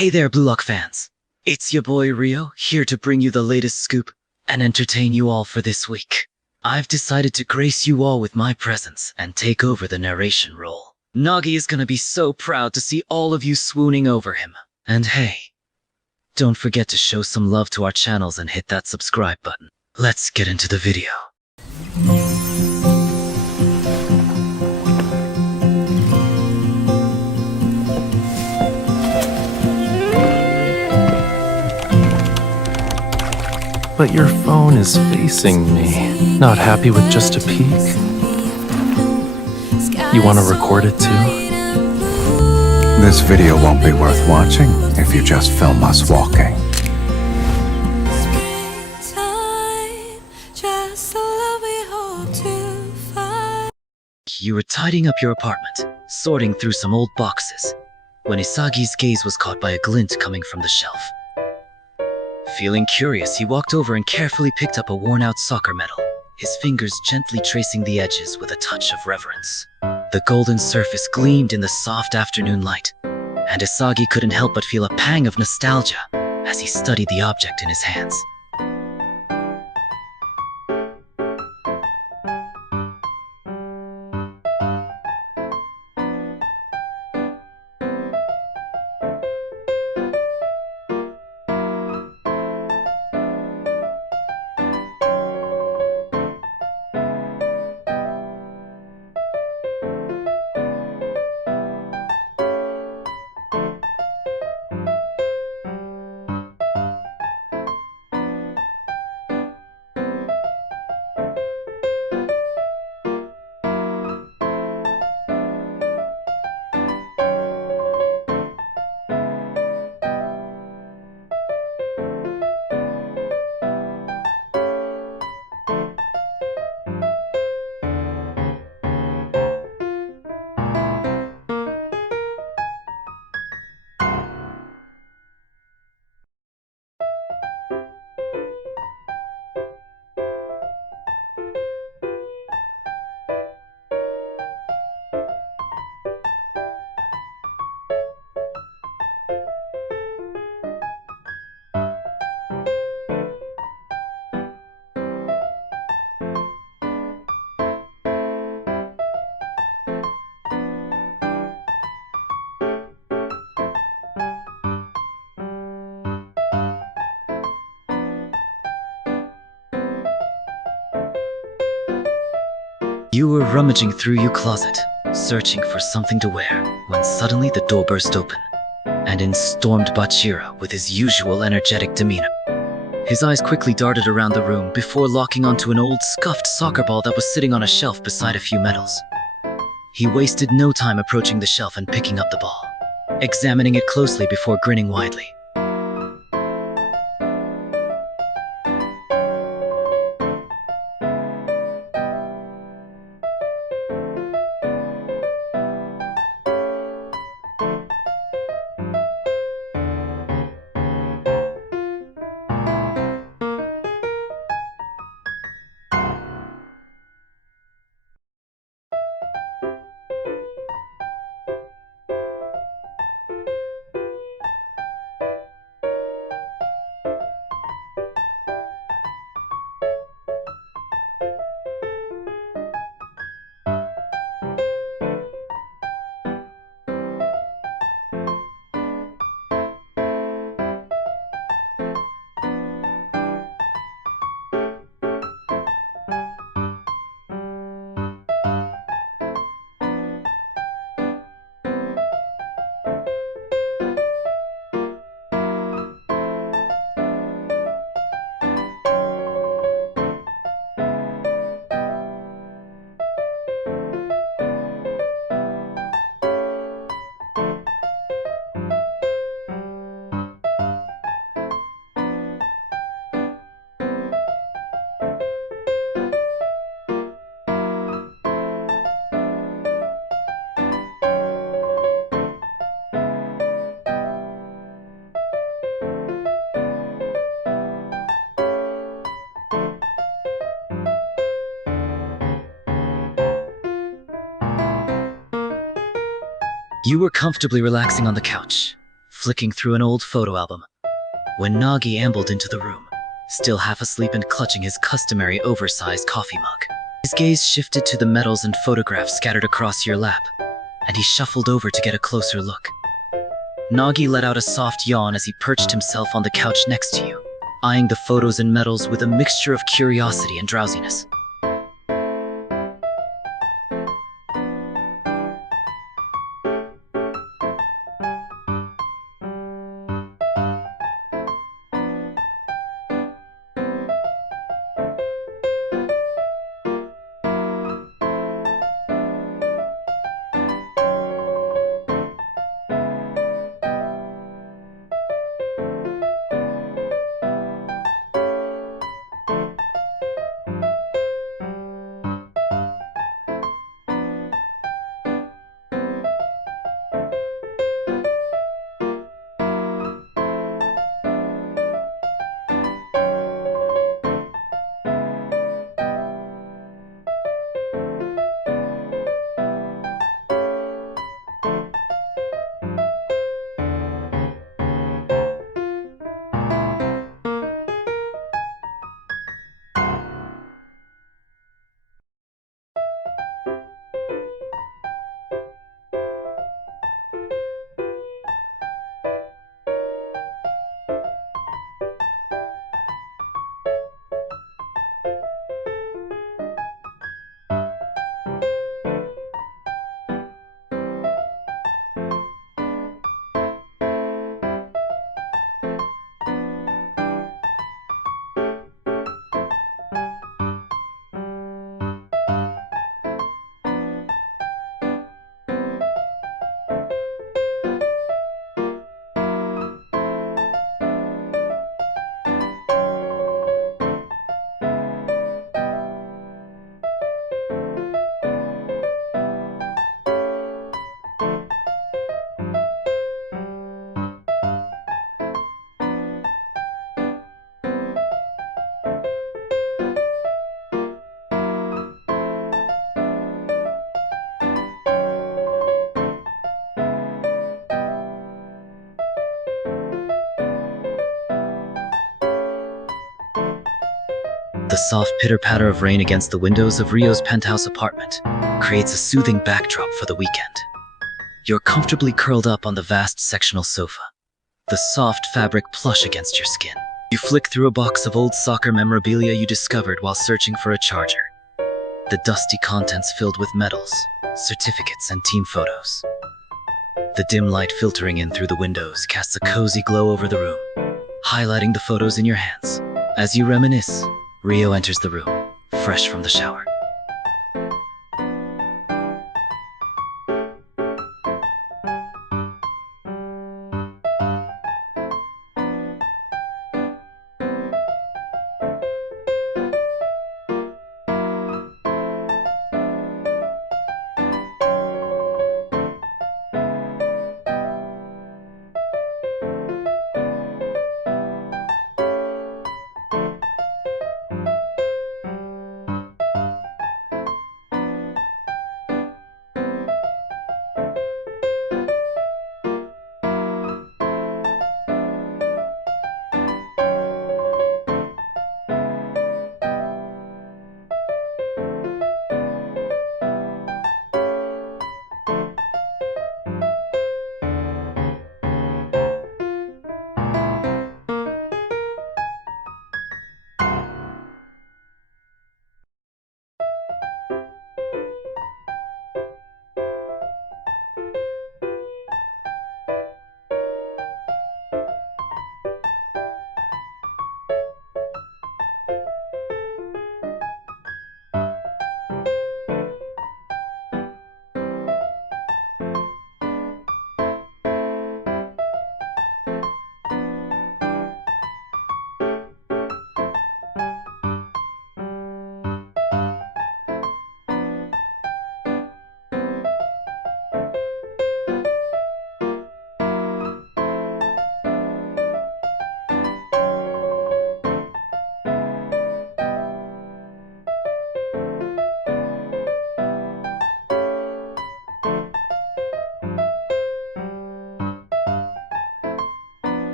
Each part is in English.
Hey there, Blue Lock fans. It's your boy Rio, here to bring you the latest scoop and entertain you all for this week. I've decided to grace you all with my presence and take over the narration role. Nagi is gonna be so proud to see all of you swooning over him. And hey, don't forget to show some love to our channels and hit that subscribe button. Let's get into the video. But your phone is facing me. Not happy with just a peek? You want to record it too? This video won't be worth watching if you just film us walking. You were tidying up your apartment, sorting through some old boxes, when Isagi's gaze was caught by a glint coming from the shelf. Feeling curious, he walked over and carefully picked up a worn-out soccer medal, his fingers gently tracing the edges with a touch of reverence. The golden surface gleamed in the soft afternoon light, and Isagi couldn't help but feel a pang of nostalgia as he studied the object in his hands. You were rummaging through your closet, searching for something to wear, when suddenly the door burst open, and in stormed Bachira with his usual energetic demeanor. His eyes quickly darted around the room before locking onto an old scuffed soccer ball that was sitting on a shelf beside a few medals. He wasted no time approaching the shelf and picking up the ball, examining it closely before grinning widely. You were comfortably relaxing on the couch, flicking through an old photo album, when Nagi ambled into the room, still half asleep and clutching his customary oversized coffee mug. His gaze shifted to the medals and photographs scattered across your lap, and he shuffled over to get a closer look. Nagi let out a soft yawn as he perched himself on the couch next to you, eyeing the photos and medals with a mixture of curiosity and drowsiness. The soft pitter-patter of rain against the windows of Rio's penthouse apartment creates a soothing backdrop for the weekend. You're comfortably curled up on the vast sectional sofa, the soft fabric plush against your skin. You flick through a box of old soccer memorabilia you discovered while searching for a charger, the dusty contents filled with medals, certificates, and team photos. The dim light filtering in through the windows casts a cozy glow over the room, highlighting the photos in your hands. As you reminisce, Rio enters the room, fresh from the shower.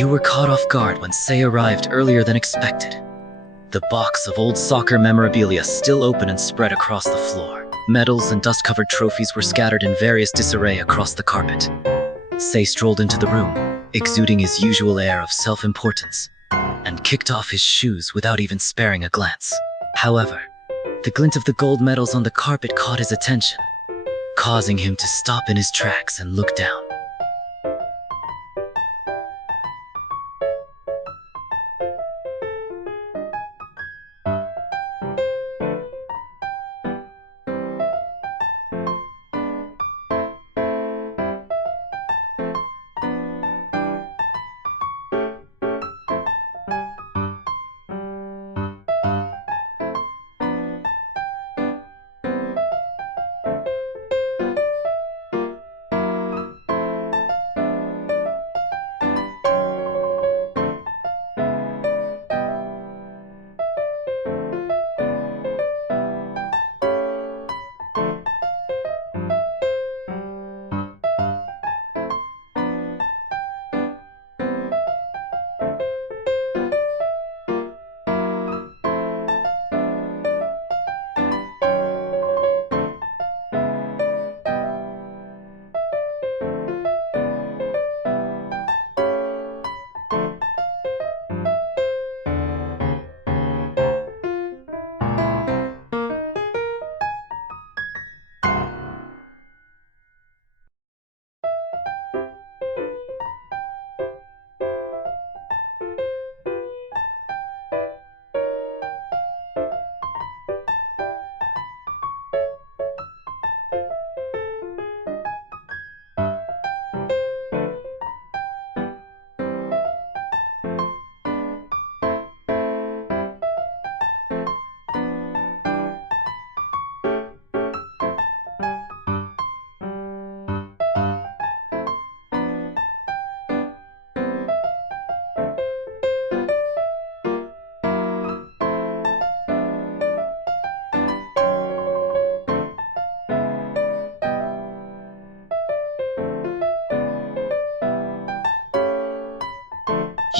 You were caught off guard when Sei arrived earlier than expected. The box of old soccer memorabilia still open and spread across the floor. Medals and dust-covered trophies were scattered in various disarray across the carpet. Sei strolled into the room, exuding his usual air of self-importance, and kicked off his shoes without even sparing a glance. However, the glint of the gold medals on the carpet caught his attention, causing him to stop in his tracks and look down.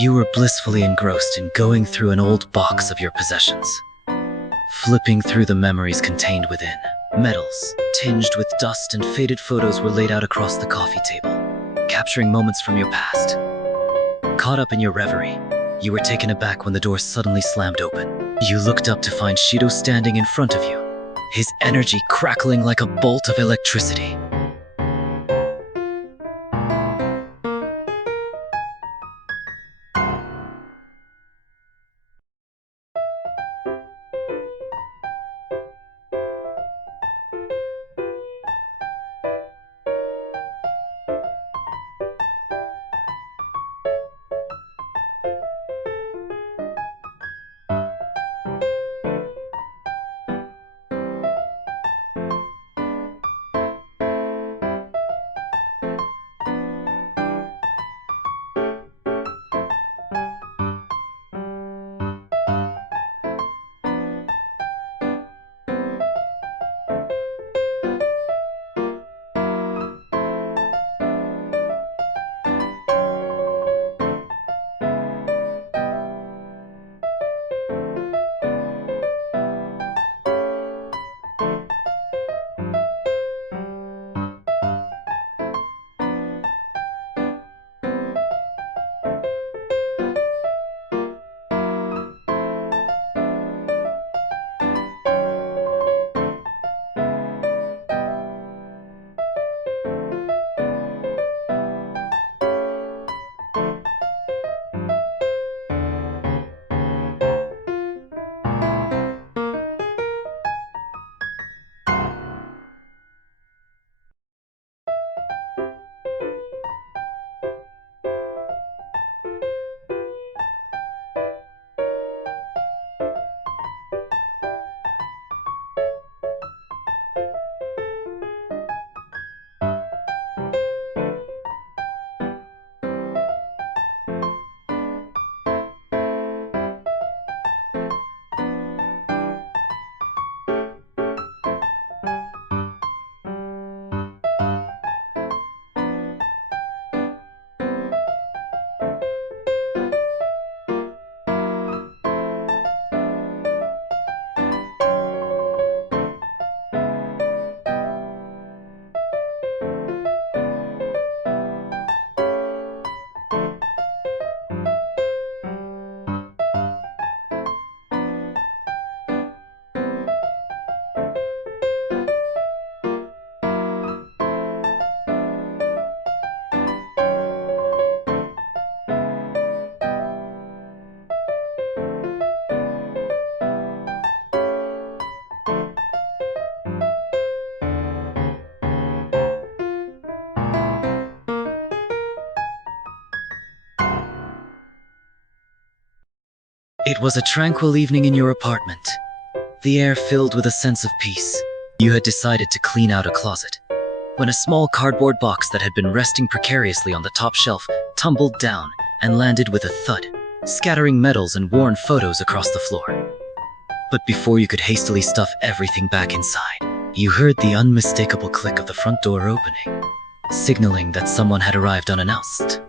You were blissfully engrossed in going through an old box of your possessions, flipping through the memories contained within. Medals, tinged with dust, and faded photos were laid out across the coffee table, capturing moments from your past. Caught up in your reverie, you were taken aback when the door suddenly slammed open. You looked up to find Shidou standing in front of you, his energy crackling like a bolt of electricity. It was a tranquil evening in your apartment, the air filled with a sense of peace. You had decided to clean out a closet, when a small cardboard box that had been resting precariously on the top shelf tumbled down and landed with a thud, scattering medals and worn photos across the floor. But before you could hastily stuff everything back inside, you heard the unmistakable click of the front door opening, signaling that someone had arrived unannounced.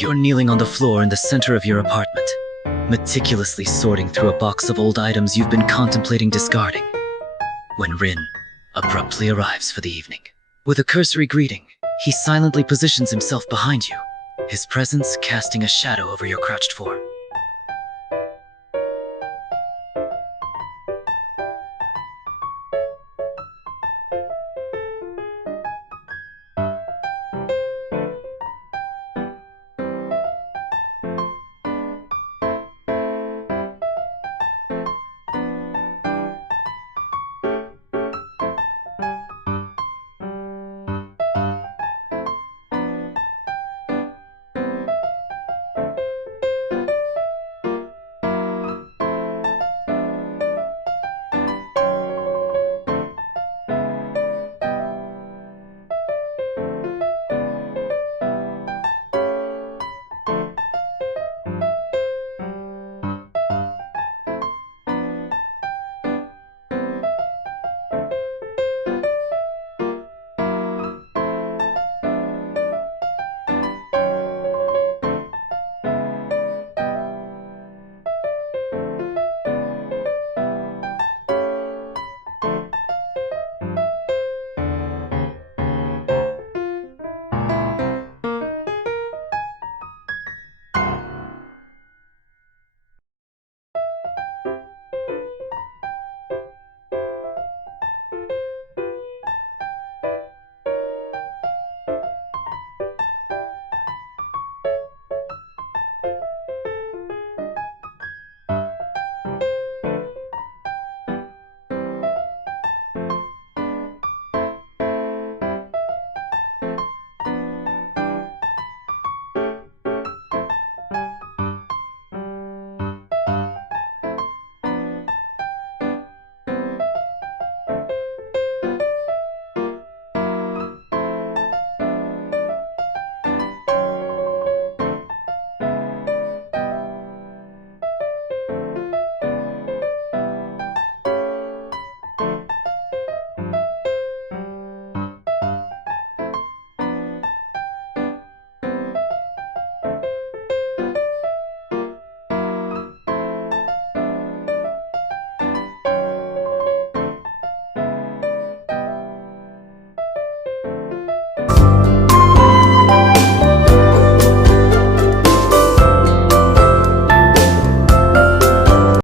You're kneeling on the floor in the center of your apartment, meticulously sorting through a box of old items you've been contemplating discarding, when Rin abruptly arrives for the evening. With a cursory greeting, he silently positions himself behind you, his presence casting a shadow over your crouched form.